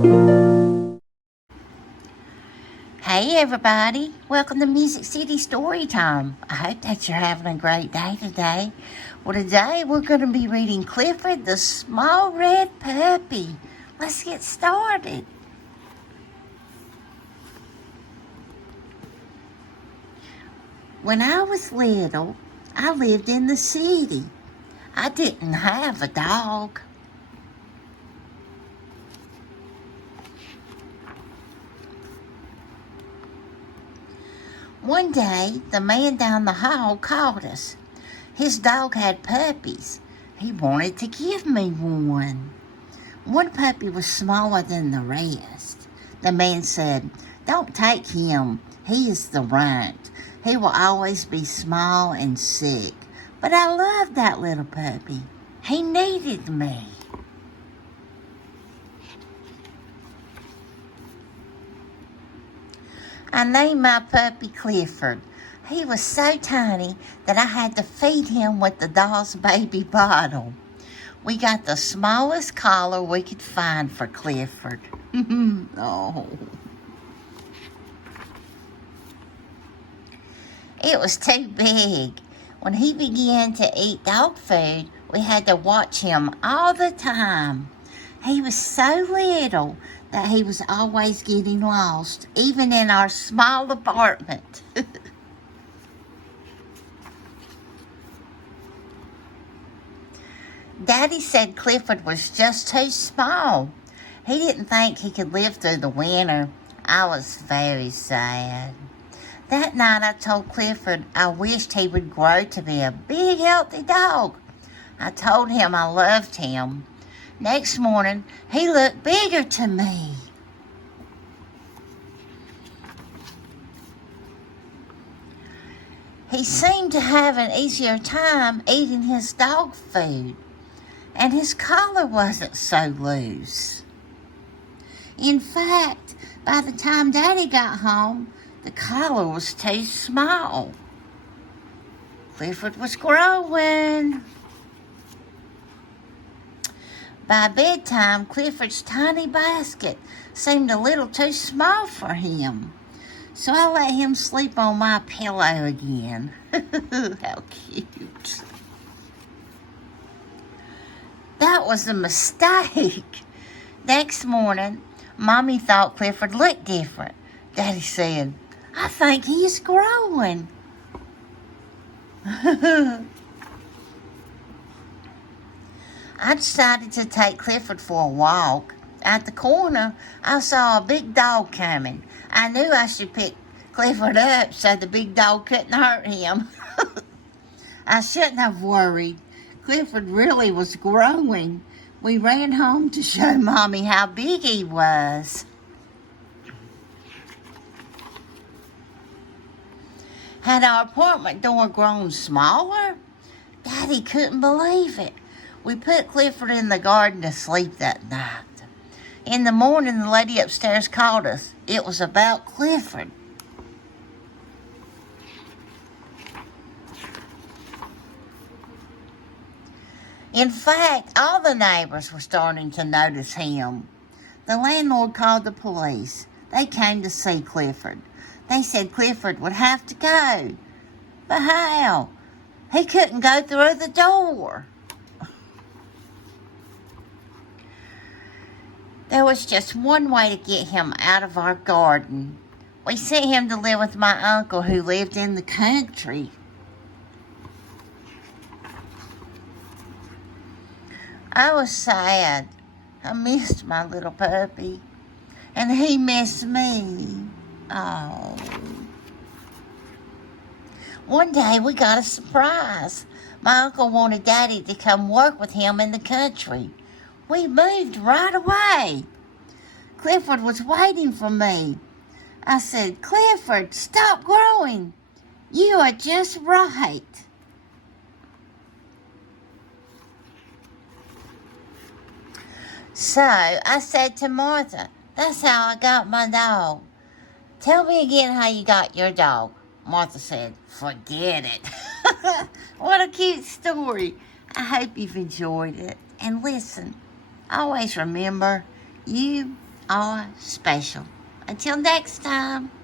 Hey everybody, welcome to Music City Storytime. I hope that you're having a great day today. Well, today we're going to be reading Clifford the Small Red Puppy. Let's get started. When I was little, I lived in the city. I didn't have a dog. One day, the man down the hall called us. His dog had puppies. He wanted to give me one. One puppy was smaller than the rest. The man said, "Don't take him. He is the runt. He will always be small and sick. But I loved that little puppy. He needed me." I named my puppy Clifford. He was so tiny that I had to feed him with the doll's baby bottle. We got the smallest collar we could find for Clifford. Oh. It was too big. When he began to eat dog food, we had to watch him all the time. He was so little that he was always getting lost, even in our small apartment. Daddy said Clifford was just too small. He didn't think he could live through the winter. I was very sad. That night I told Clifford I wished he would grow to be a big, healthy dog. I told him I loved him. Next morning, he looked bigger to me. He seemed to have an easier time eating his dog food, and his collar wasn't so loose. In fact, by the time Daddy got home, the collar was too small. Clifford was growing. By bedtime, Clifford's tiny basket seemed a little too small for him. So I let him sleep on my pillow again. How cute. That was a mistake. Next morning, Mommy thought Clifford looked different. Daddy said, "I think he's growing." I decided to take Clifford for a walk. At the corner, I saw a big dog coming. I knew I should pick Clifford up so the big dog couldn't hurt him. I shouldn't have worried. Clifford really was growing. We ran home to show Mommy how big he was. Had our apartment door grown smaller? Daddy couldn't believe it. We put Clifford in the garden to sleep that night. In the morning, the lady upstairs called us. It was about Clifford. In fact, all the neighbors were starting to notice him. The landlord called the police. They came to see Clifford. They said Clifford would have to go. But how? He couldn't go through the door. There was just one way to get him out of our garden. We sent him to live with my uncle who lived in the country. I was sad. I missed my little puppy. And he missed me. Oh. One day we got a surprise. My uncle wanted Daddy to come work with him in the country. We moved right away. Clifford was waiting for me. I said, "Clifford, stop growing. You are just right." So I said to Martha, "That's how I got my dog." "Tell me again how you got your dog." Martha said, "Forget it." What a cute story. I hope you've enjoyed it. And listen, always remember, you are special. Until next time.